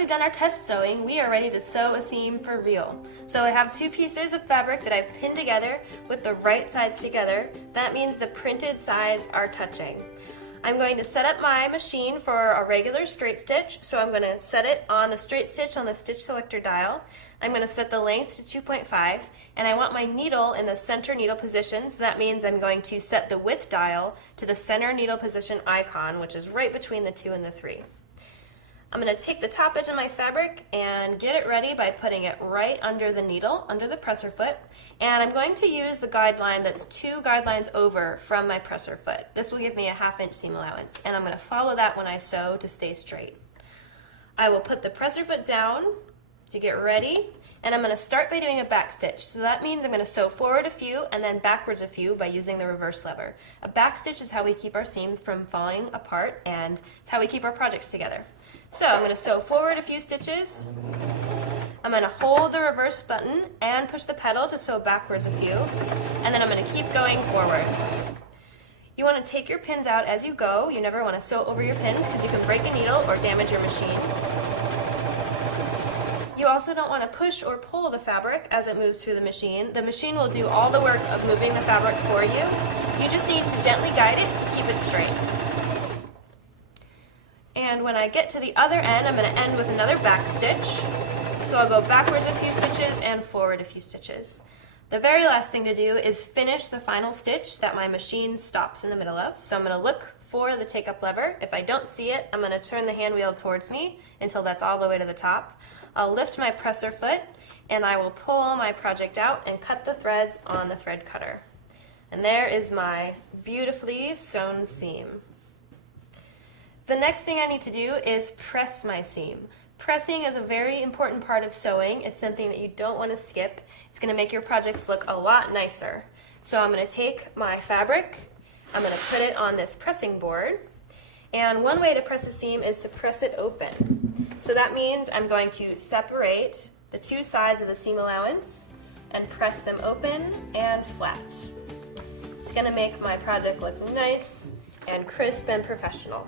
we've done our test sewing, we are ready to sew a seam for real. So I have 2 pieces of fabric that I've pinned together with the right sides together. That means the printed sides are touching. I'm going to set up my machine for a regular straight stitch, so I'm going to set it on the straight stitch on the stitch selector dial. I'm going to set the length to 2.5, and I want my needle in the center needle position, so that means I'm going to set the width dial to the center needle position icon, which is right between the 2 and the 3. I'm going to take the top edge of my fabric and get it ready by putting it right under the needle, under the presser foot, and I'm going to use the guideline that's 2 guidelines over from my presser foot. This will give me a 1/2 inch seam allowance, and I'm going to follow that when I sew to stay straight. I will put the presser foot down to get ready, and I'm going to start by doing a back stitch. So that means I'm going to sew forward a few and then backwards a few by using the reverse lever. A back stitch is how we keep our seams from falling apart, and it's how we keep our projects together. So I'm going to sew forward a few stitches. I'm going to hold the reverse button and push the pedal to sew backwards a few, and then I'm going to keep going forward. You want to take your pins out as you go. You never want to sew over your pins because you can break a needle or damage your machine. You also don't want to push or pull the fabric as it moves through the machine. The machine will do all the work of moving the fabric for you. You just need to gently guide it to keep it straight. And when I get to the other end, I'm going to end with another back stitch. So I'll go backwards a few stitches and forward a few stitches. The very last thing to do is finish the final stitch that my machine stops in the middle of. So I'm going to look for the take-up lever. If I don't see it, I'm going to turn the hand wheel towards me until that's all the way to the top. I'll lift my presser foot and I will pull my project out and cut the threads on the thread cutter. And there is my beautifully sewn seam. The next thing I need to do is press my seam. Pressing is a very important part of sewing. It's something that you don't want to skip. It's going to make your projects look a lot nicer. So I'm going to take my fabric, I'm going to put it on this pressing board, and one way to press a seam is to press it open. So that means I'm going to separate the 2 sides of the seam allowance and press them open and flat. It's going to make my project look nice and crisp and professional.